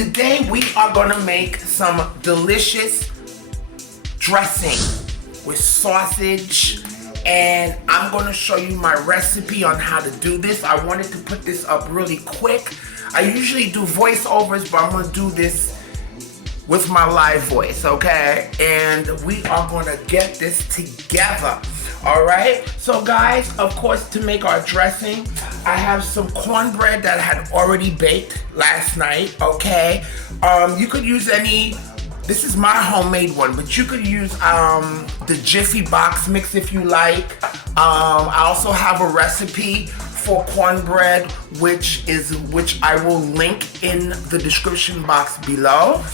Today we are gonna make some delicious dressing with sausage, and I'm gonna show you my recipe on how to do this. I wanted to put this up really quick. I usually do voiceovers, but I'm gonna do this with my live voice, okay? And we are gonna get this together, all right? So guys, of course, to make our dressing, I have some cornbread that I had already baked last night, okay? You could use any, this is my homemade one, but you could use the Jiffy box mix if you like. I also have a recipe for cornbread, which I will link in the description box below.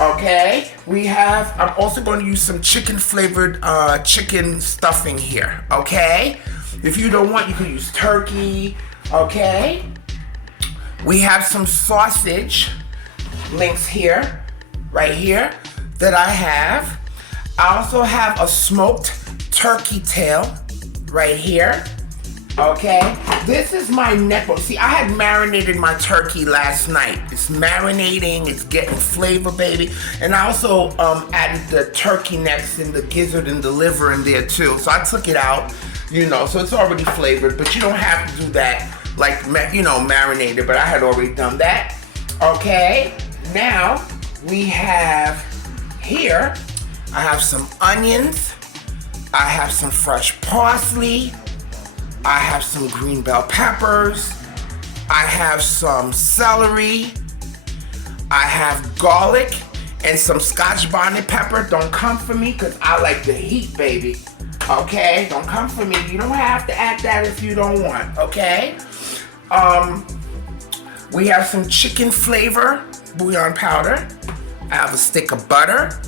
Okay, I'm also going to use some chicken flavored chicken stuffing here, okay? If you don't want, you can use turkey, okay? We have some sausage links here, right here, that I have. I also have a smoked turkey tail right here. Okay, this is my neck bone. See, I had marinated my turkey last night. It's marinating, it's getting flavor, baby. And I also added the turkey necks and the gizzard and the liver in there too. So I took it out, you know, so it's already flavored, but you don't have to do that like, you know, marinated, but I had already done that. Okay, now we have here, I have some onions, I have some fresh parsley, I have some green bell peppers, I have some celery, I have garlic and some Scotch bonnet pepper. Don't come for me because I like the heat, baby. Okay, don't come for me. You don't have to add that if you don't want, okay? We have some chicken flavor bouillon powder. I have a stick of butter.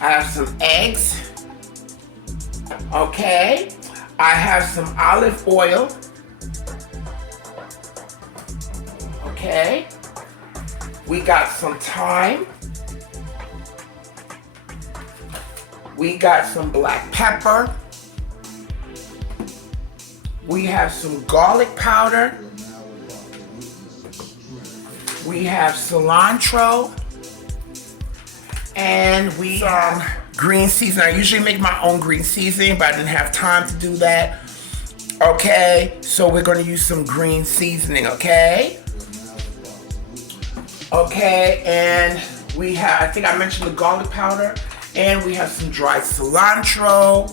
I have some eggs. Okay. I have some olive oil. Okay. We got some thyme. We got some black pepper. We have some garlic powder. We have cilantro. And we have green seasoning. I usually make my own green seasoning, but I didn't have time to do that. Okay, so we're gonna use some green seasoning, okay? Okay, and we have, I think I mentioned the garlic powder, and we have some dried cilantro.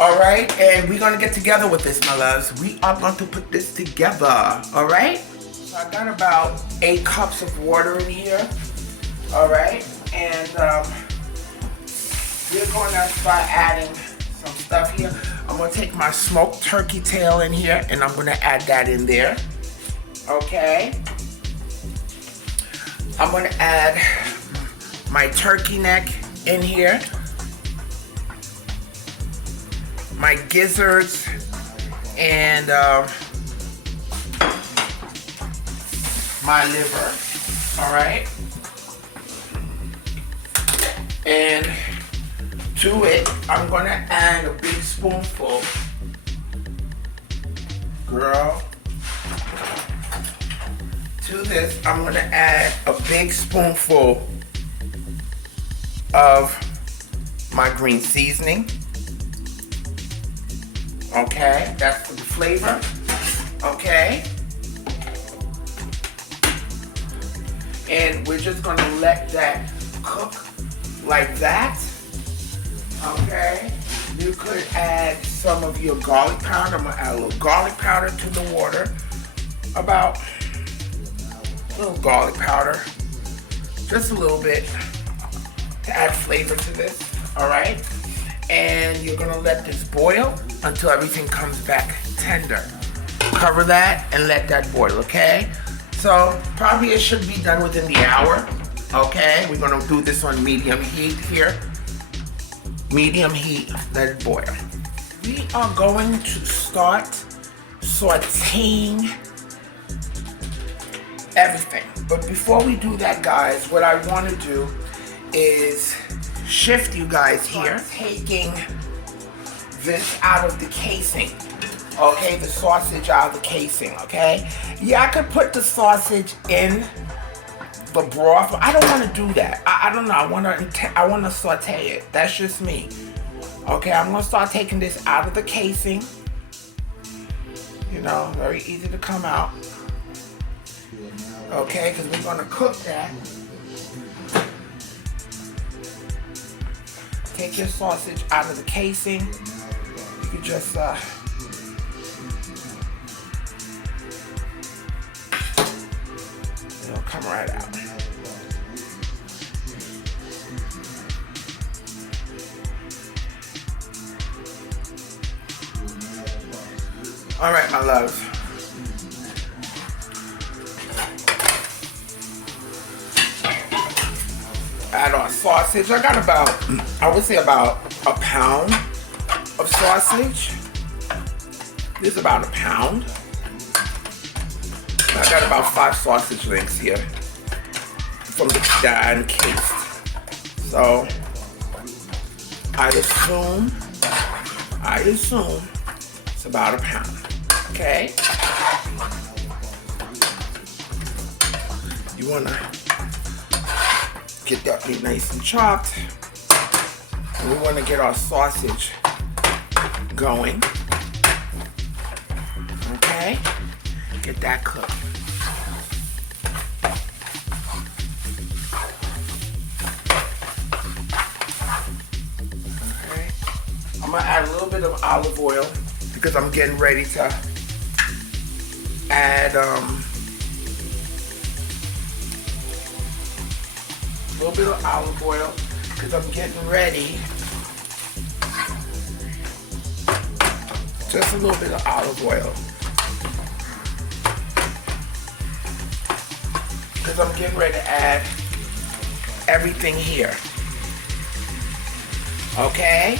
All right, and we're gonna get together with this, my loves. We are going to put this together, all right? So I got about 8 cups of water in here, all right? And we're gonna start adding some stuff here. I'm gonna take my smoked turkey tail in here and I'm gonna add that in there. Okay. I'm gonna add my turkey neck in here. My gizzards and my liver. All right. And to it, I'm gonna add a big spoonful. Girl. To this, I'm gonna add a big spoonful of my green seasoning. Okay, that's for the flavor. Okay. And we're just gonna let that cook like that. Okay, you could add some of your garlic powder. I'm gonna add a little garlic powder to the water. About a little garlic powder, just a little bit to add flavor to this, all right? And you're gonna let this boil until everything comes back tender. Cover that and let that boil, okay? So probably it should be done within the hour, okay? We're gonna do this on medium heat here. Medium heat, let it boil. We are going to start sauteing everything. But before we do that, guys, what I want to do is shift you guys here, taking this out of the casing. Okay, the sausage out of the casing, okay? Yeah, I could put the sausage in the broth, but I don't want to do that. I don't know. I want to saute it. That's just me. Okay, I'm going to start taking this out of the casing. You know, very easy to come out. Okay, because we're going to cook that. Take your sausage out of the casing. You can just it'll come right out. All right, my love. Add our sausage. I got about, I would say about a pound of sausage. This is about a pound. I got about 5 sausage links here from that I encased. So I assume it's about a pound. Okay. You wanna get that meat nice and chopped. And we wanna get our sausage going. Okay. Get that cooked. Okay. I'm gonna add a little bit of olive oil because I'm getting ready to add a little bit of olive oil because I'm getting ready. Just a little bit of olive oil. Because I'm getting ready to add everything here. Okay?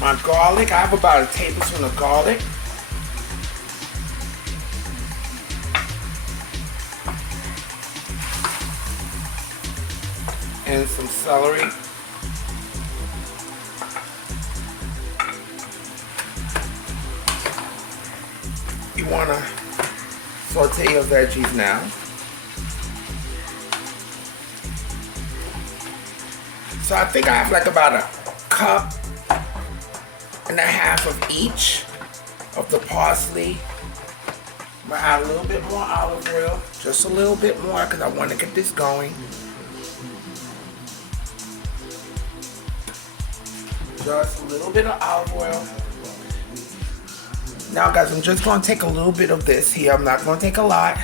My garlic, I have about a tablespoon of garlic. And some celery. You want to saute your veggies now. So I think I have like about a cup and a half of each of the parsley. I'm gonna add a little bit more olive oil, just a little bit more because I want to get this going. Just a little bit of olive oil. Now guys, I'm just going to take a little bit of this here. I'm not going to take a lot.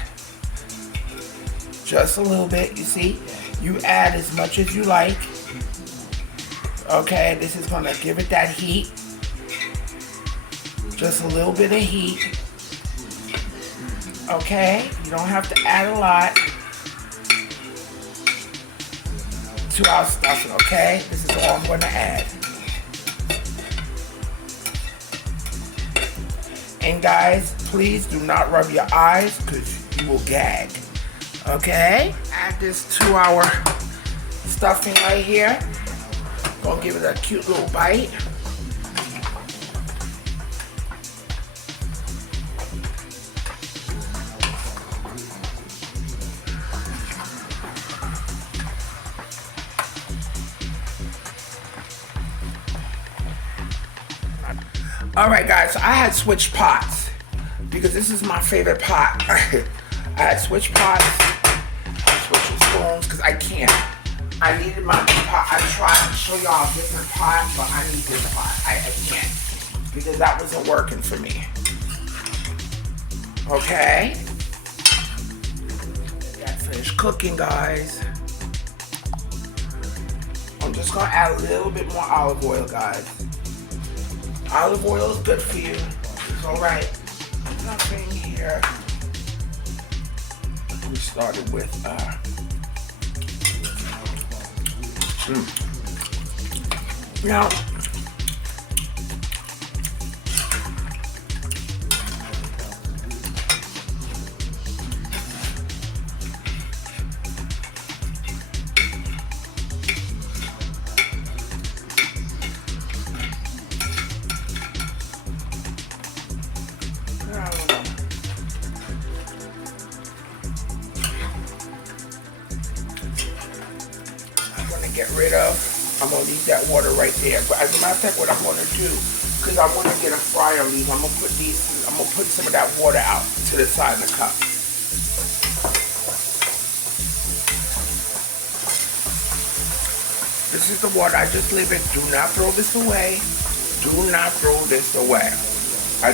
Just a little bit, you see. You add as much as you like. Okay, this is going to give it that heat. Just a little bit of heat. Okay, you don't have to add a lot to our stuffing, okay? This is all I'm going to add. And guys, please do not rub your eyes because you will gag. Okay? Add this to our stuffing right here. Gonna give it a cute little bite. Alright guys, so I had switched pots because this is my favorite pot. I had switched pots, switched spoons because I can't. I needed my pot. I tried to show y'all a different pot, but I need this pot. I can't because that wasn't working for me. Okay. Got finished cooking, guys. I'm just gonna add a little bit more olive oil, guys. Olive oil is good for you. It's alright. Nothing here. We started with now get rid of. I'm gonna leave that water right there. But as a matter of fact, what I'm gonna do, because I want to get a fryer on these, I'm gonna put some of that water out to the side of the cup. This is the water. I just leave it. Do not throw this away. Do not throw this away. I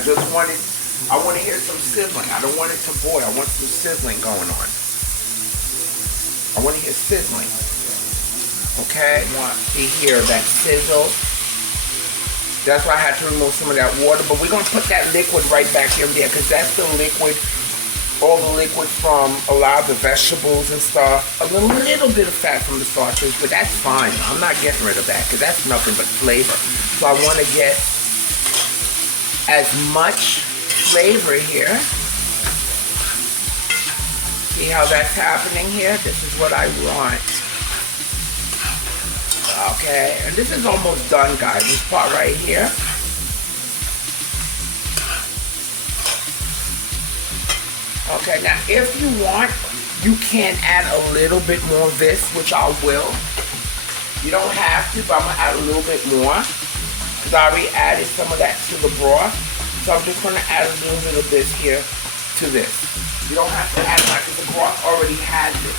want to hear some sizzling. I don't want it to boil. I want some sizzling going on. I want to hear sizzling. Okay? I want to hear that sizzle. That's why I had to remove some of that water. But we're going to put that liquid right back in there because that's the liquid, all the liquid from a lot of the vegetables and stuff. A little bit of fat from the sausage, but that's fine. I'm not getting rid of that because that's nothing but flavor. So I want to get as much flavor here. See how that's happening here? This is what I want. Okay, and this is almost done, guys. This part right here. Okay, now if you want, you can add a little bit more of this, which I will. You don't have to, but I'm gonna add a little bit more because I already added some of that to the broth. So I'm just gonna add a little bit of this here to this. You don't have to add much because the broth already has it.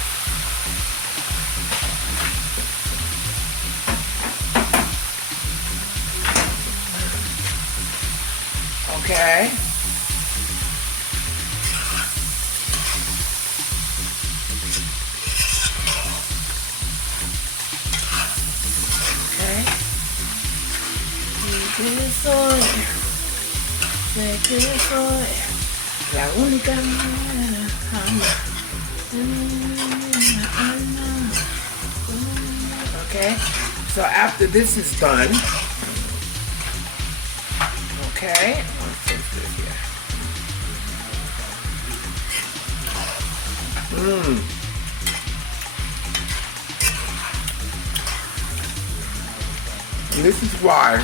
Okay. Okay. Soy. La única. Okay. So after this is done, okay. Let's take this here. This is why.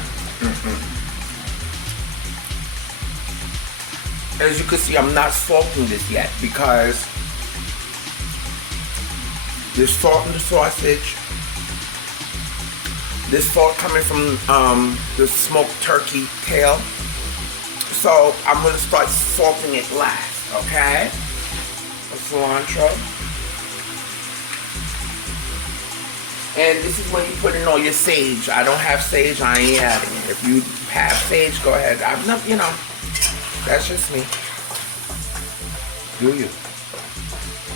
As you can see, I'm not salting this yet because there's salt in the sausage. There's salt coming from the smoked turkey tail. So I'm gonna start salting it last, okay? The cilantro. And this is when you put in all your sage. I don't have sage, I ain't adding it. If you have sage, go ahead. I'm not, you know, that's just me. Do you?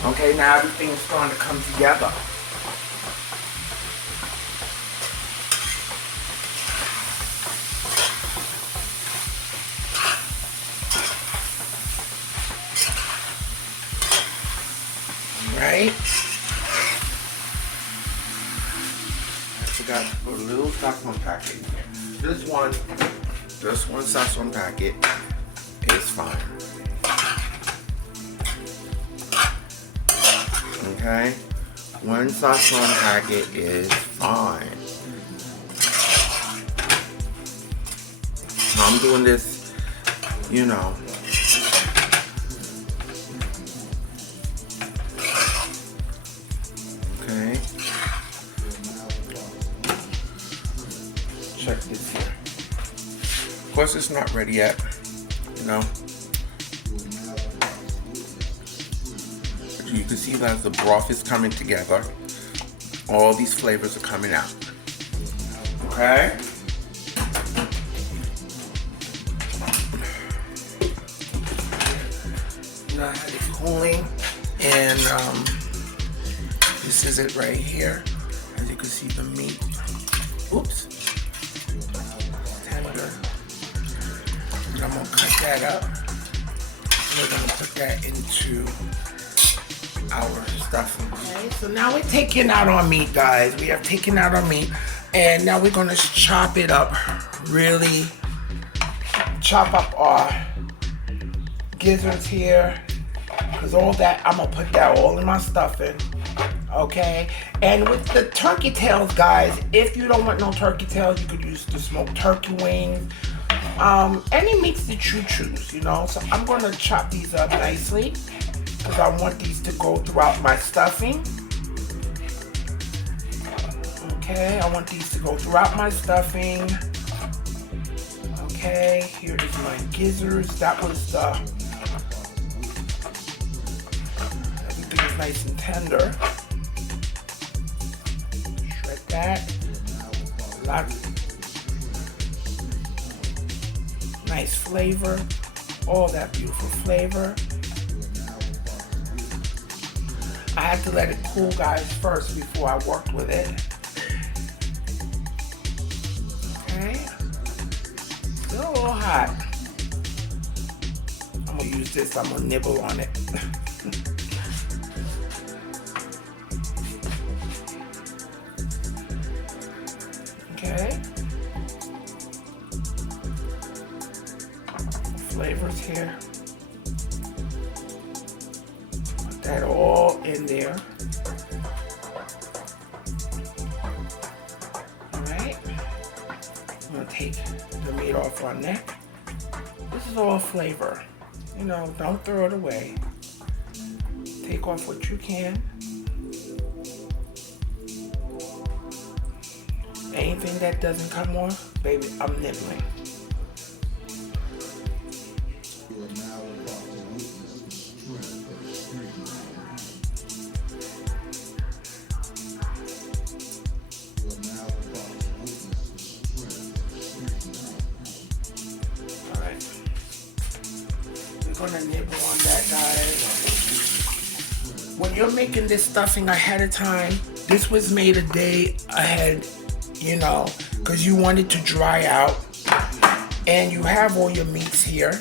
Okay, now everything's starting to come together. Right? I forgot to put a little Sazon packet in here. This one Sazon packet is fine. Okay? One Sazon packet is fine. I'm doing this, you know. Okay. Check this here. Of course, it's not ready yet, you know. You can see that the broth is coming together. All these flavors are coming out. Okay? Now I have it cooling, and this is it right here. As you can see, the meat. Oops. Tender. And I'm gonna cut that up. We're gonna put that into our stuffing. Okay, so now we're taking out our meat, guys. We have taken out our meat, and now we're gonna chop it up. Really chop up our gizzards here, because all that, I'm gonna put that all in my stuffing. Okay, and with the turkey tails, guys, if you don't want no turkey tails, you could use the smoked turkey wings. Any meats that you choose, you know. So I'm gonna chop these up nicely because I want these to go throughout my stuffing. Okay, I want these to go throughout my stuffing. Okay, here is my gizzards. That was the, everything is nice and tender. Shred that. Nice flavor. All that beautiful flavor. I had to let it cool, guys, first before I worked with it. Okay. Still a little hot. I'm gonna use this, I'm gonna nibble on it. Okay. Flavors here. Put that all in there. Alright. I'm gonna take the meat off our neck. This is all flavor. You know, don't throw it away. Take off what you can. Anything that doesn't come off, baby, I'm nibbling. Alright. We're gonna nibble on that, guys. When you're making this stuffing ahead of time, this was made a day ahead, you know, because you want it to dry out. And you have all your meats here,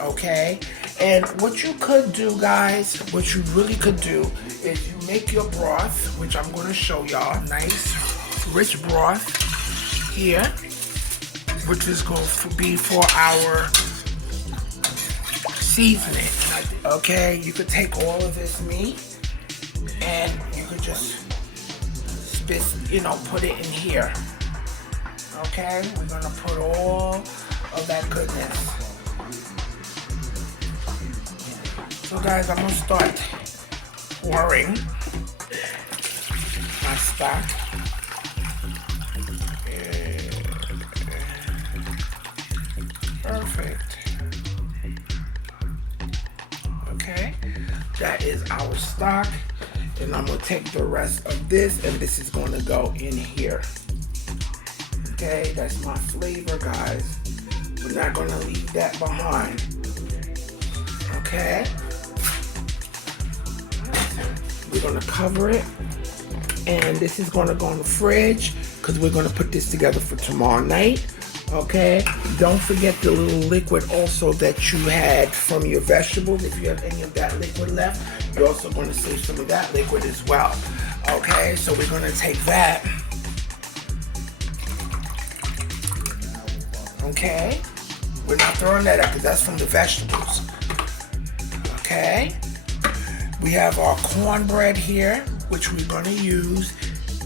okay? And what you could do, guys, what you really could do is you make your broth, which I'm going to show y'all. Nice, rich broth here, which is going to be for our seasoning, okay? You could take all of this meat and you could just put it in here. Okay, we're gonna put all of that goodness. So guys, I'm gonna start pouring my stock. Perfect. Okay, that is our stock. And I'm gonna take the rest of this, and this is gonna go in here. Okay, that's my flavor, guys. We're not gonna leave that behind. Okay. We're gonna cover it, and this is gonna go in the fridge because we're gonna put this together for tomorrow night. Okay. Don't forget the little liquid also that you had from your vegetables. If you have any of that liquid left, you're also going to save some of that liquid as well. Okay, so we're going to take that. Okay, we're not throwing that out because that's from the vegetables. Okay, we have our cornbread here, which we're going to use,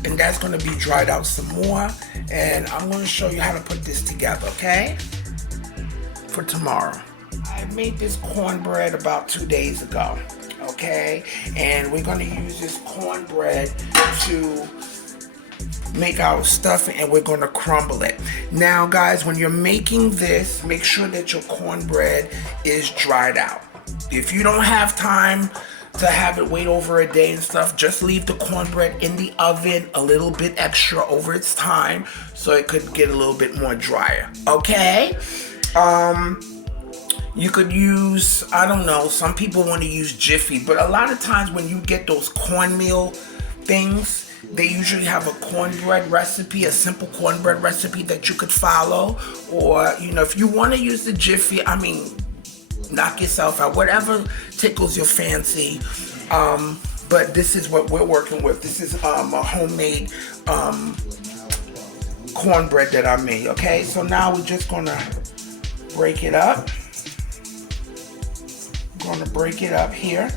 and that's going to be dried out some more. And I'm going to show you how to put this together, okay, for tomorrow. I made this cornbread about 2 days ago, okay, and we're going to use this cornbread to make our stuffing, and we're going to crumble it. Now, guys, when you're making this, make sure that your cornbread is dried out. If you don't have time to have it wait over a day and stuff, just leave the cornbread in the oven a little bit extra over its time so it could get a little bit more drier. Okay? You could use, I don't know, some people want to use Jiffy, but a lot of times when you get those cornmeal things, they usually have a cornbread recipe, a simple cornbread recipe that you could follow. Or, you know, if you want to use the Jiffy, I mean, knock yourself out, whatever tickles your fancy. But this is what we're working with. This is a homemade cornbread that I made. Okay, so now we're just gonna break it up. I'm gonna break it up here.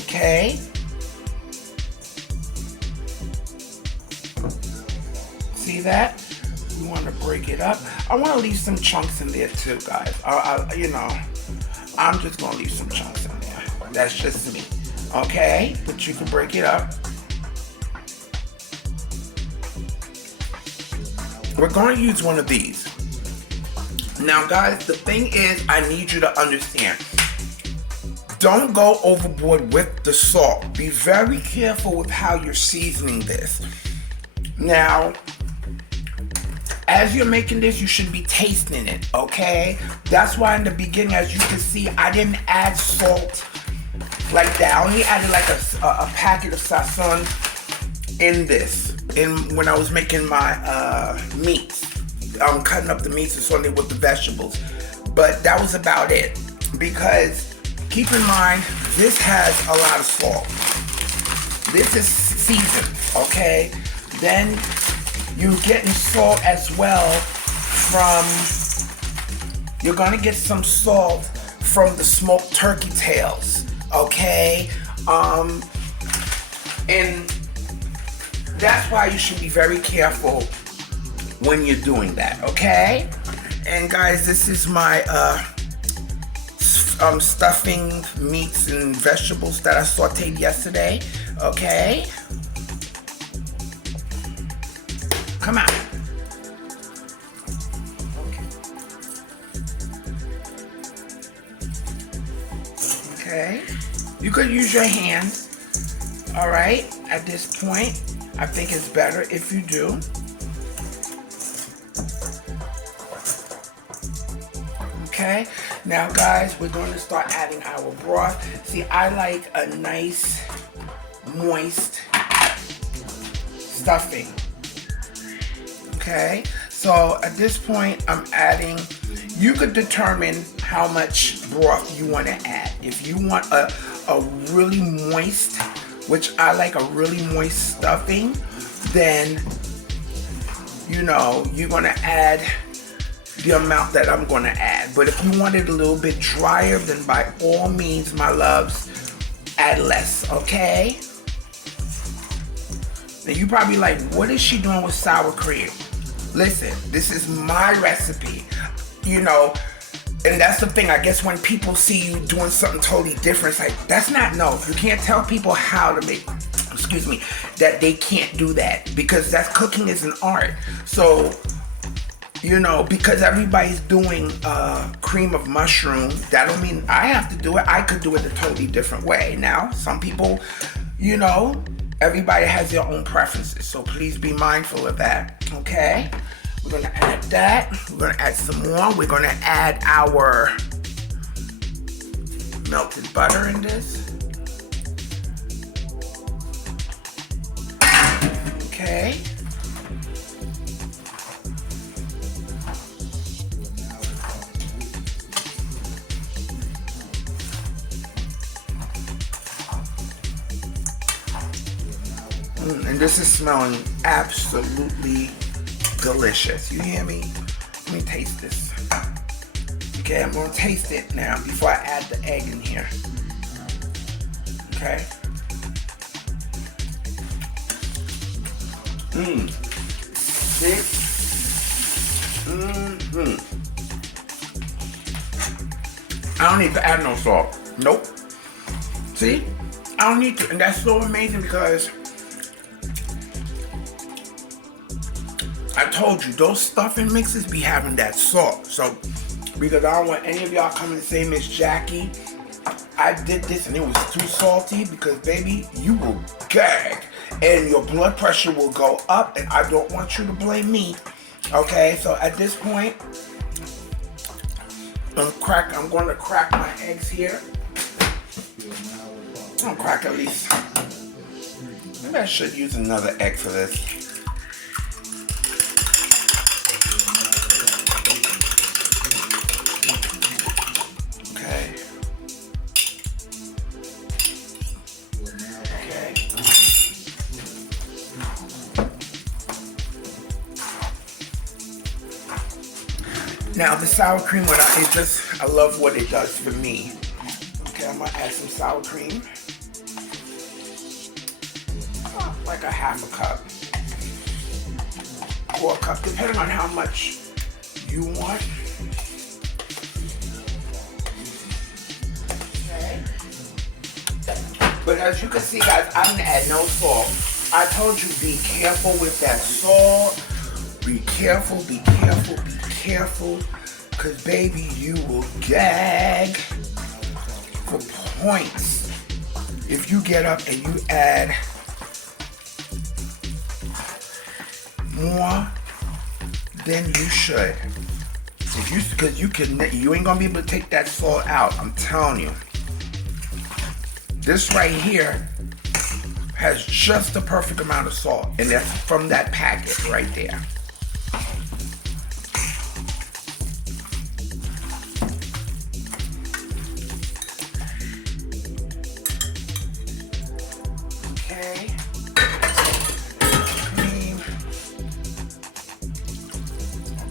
Okay. See that? We want to to break it up. I want to leave some chunks in there too, guys. You know, I'm just going to leave some chunks in there. That's just me. Okay? But you can break it up. We're going to use one of these. Now, guys, the thing is, I need you to understand. Don't go overboard with the salt. Be very careful with how you're seasoning this. Now, as you're making this, you should be tasting it, okay? That's why in the beginning, as you can see, I didn't add salt like that. I only added like a packet of Sazon in this, when I was making my meats. I'm cutting up the meats and sauteing it with the vegetables. But that was about it, because keep in mind, this has a lot of salt. This is seasoned, okay? Then you're getting salt as well from, you're gonna get some salt from the smoked turkey tails, okay? And that's why you should be very careful when you're doing that, okay? And guys, this is my stuffing meats and vegetables that I sauteed yesterday, okay? Come on. Okay. You could use your hands, all right, at this point. I think it's better if you do. Okay, now guys, we're going to start adding our broth. See, I like a nice, moist stuffing. Okay, so at this point, I'm adding, you could determine how much broth you want to add. If you want a really moist, which I like a really moist stuffing, then, you know, you're going to add the amount that I'm going to add. But if you want it a little bit drier, then by all means, my loves, add less, okay? Now you probably like, what is she doing with sour cream? Listen, this is my recipe, you know, and that's the thing. I guess when people see you doing something totally different, it's like, that's not, no, you can't tell people how to make, excuse me, that they can't do that, because that's, cooking is an art. So, you know, because everybody's doing cream of mushroom, that don't mean I have to do it. I could do it a totally different way. Now, some people, you know, everybody has their own preferences, so please be mindful of that, okay? We're gonna add that. We're gonna add some more. We're gonna add our melted butter in this. Okay. And this is smelling absolutely delicious. You hear me? Let me taste this. Okay, I'm gonna taste it now before I add the egg in here. Okay. See? I don't need to add no salt. Nope. See? I don't need to, and that's so amazing because I told you, those stuffing mixes be having that salt. So, because I don't want any of y'all coming to say, Miss Jackie, I did this and it was too salty, because baby, you will gag and your blood pressure will go up, and I don't want you to blame me. Okay, so at this point, I'm going to crack my eggs here. I'm gonna crack at least. Maybe I should use another egg for this. Now the sour cream, I love what it does for me. Okay, I'm gonna add some sour cream. Like a half a cup. 1/4 cup, depending on how much you want. Okay. But as you can see, guys, I didn't add no salt. I told you, be careful with that salt. Be careful, be careful, be careful. Because, baby, you will gag for points if you get up and you add more than you should. Because you ain't gonna be able to take that salt out. I'm telling you. This right here has just the perfect amount of salt, and that's from that packet right there. Okay. Cream.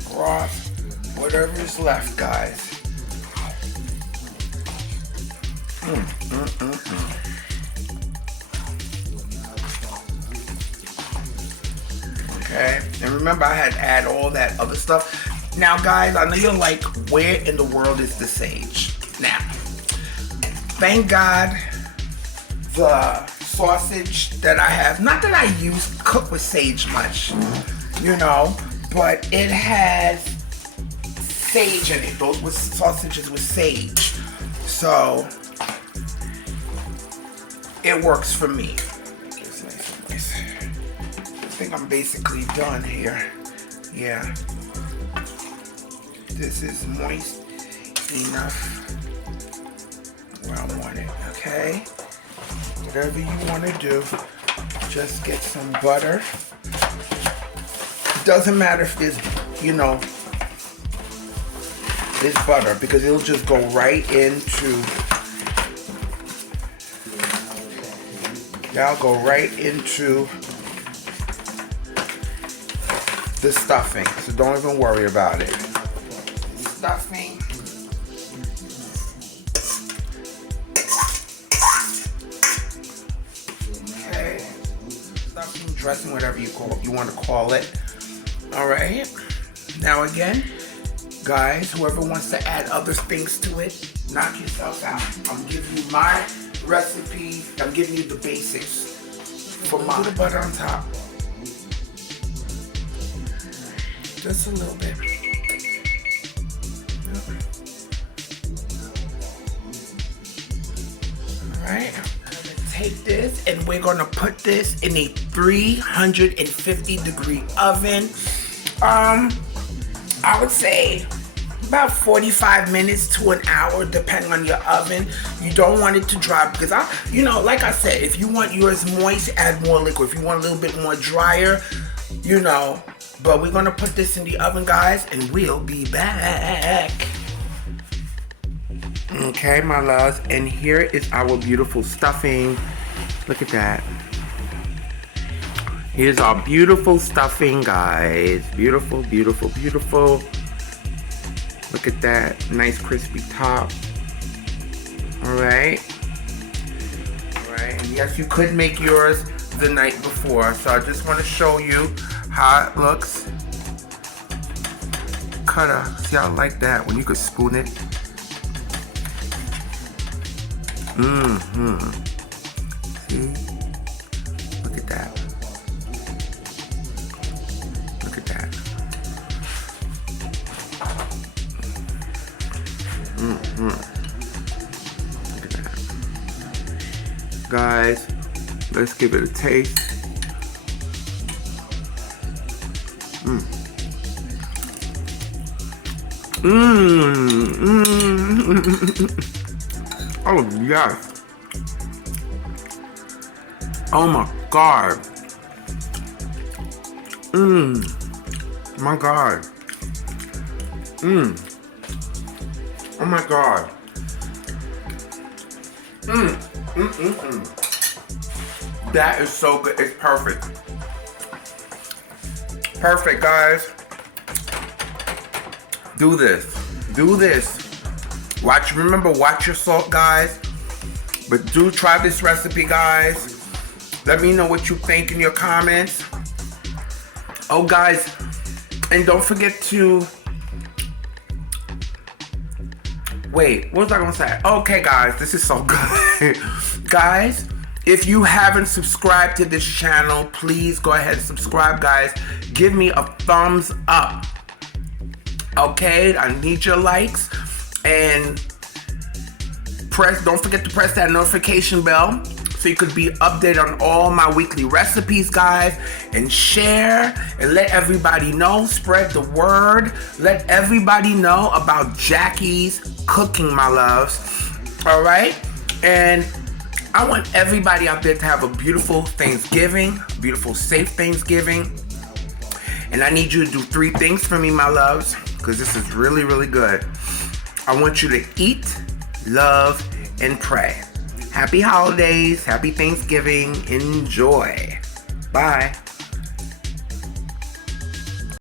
Broth. Whatever is left, guys. Okay, and remember I had to add all that other stuff. Now guys, I know you're like, where in the world is the sage? Now, thank God the sausage that I have, not that I cook with sage much, you know, but it has sage in it. Those were sausages with sage. So it works for me. It's nice and nice. I think I'm basically done here. Yeah. This is moist enough where I want it, okay? Whatever you want to do, just get some butter. It doesn't matter if there's, you know, this butter, because it'll just go right into, that'll go right into the stuffing, so don't even worry about it. Stuffing. Okay. Stuffing, dressing, whatever you want to call it. All right. Now again, guys, whoever wants to add other things to it, knock yourself out. I'm giving you my recipe. I'm giving you the basics for mine. A little butter on top. Just a little bit. Alright, I'm gonna take this and we're gonna put this in a 350-degree oven. I would say about 45 minutes to an hour, depending on your oven. You don't want it to dry, because you know, like I said, if you want yours moist, add more liquid. If you want a little bit more drier, you know. But we're gonna put this in the oven, guys, and we'll be back. Okay, my loves, and here is our beautiful stuffing. Look at that. Here's our beautiful stuffing, guys. Beautiful, beautiful, beautiful. Look at that, nice crispy top. All right. All right, and yes, you could make yours the night before. So I just want to show you how it looks. See, I like that when you could spoon it. See? Look at that. Look at that. Look at that. Guys, let's give it a taste. Oh yes. Oh my God. My God. Oh my God. That is so good. It's perfect. Perfect, guys. Do this. Do this. Remember, watch your salt, guys. But do try this recipe, guys. Let me know what you think in your comments. Oh, guys, And don't forget to, wait, what was I gonna say? Okay, guys, this is so good. Guys, if you haven't subscribed to this channel, please go ahead and subscribe, guys. Give me a thumbs up. Okay, I need your likes. And don't forget to press that notification bell so you could be updated on all my weekly recipes, guys. And share and let everybody know. Spread the word. Let everybody know about Jackie's cooking, my loves. All right? And I want everybody out there to have a beautiful Thanksgiving, beautiful, safe Thanksgiving. And I need you to do 3 things for me, my loves, because this is really, really good. I want you to eat, love, and pray. Happy holidays, happy Thanksgiving, enjoy. Bye.